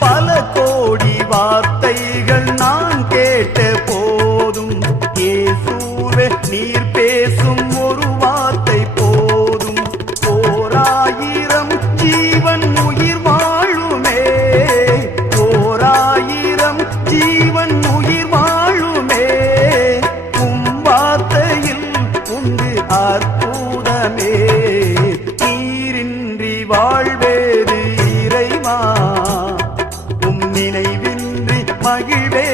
பல கோடி வார்த்தைகள் நான் கேட்ட போதும் இயேசுவே நீர் பேசும் ஒரு வார்த்தை போதும். ஓராயிரம் ஜீவன் உயிர் வாழுமே, ஓராயிரம் ஜீவன் உயிர் வாழுமே. வார்த்தையில் உண்டு அற்புதமே, நீரின்றி வாழ்வேது இறைவா, நினைவின்றி மகிழ்வே